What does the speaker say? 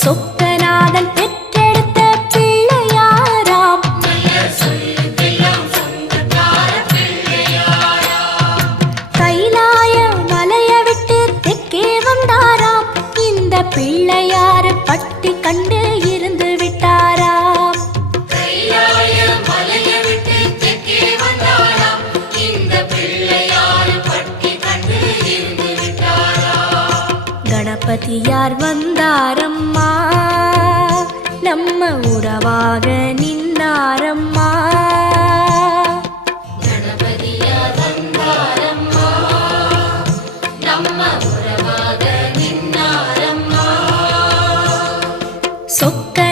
சொக்கநாதன் பெற்றெடுத்த பிள்ளையாராம். கைலாய மலைய விட்டு தெற்கே வந்தாராம். இந்த பிள்ளையாரு பட்டி கண்டு இருந்து விட்டாராம். கணபதியார் வந்தாரம்மா, நம்ம உறவாக நின்னாரம்மா. கணபதியார் வந்தாரம்மா, நம்ம உறவாக நின்னாரம்மா. சொக்க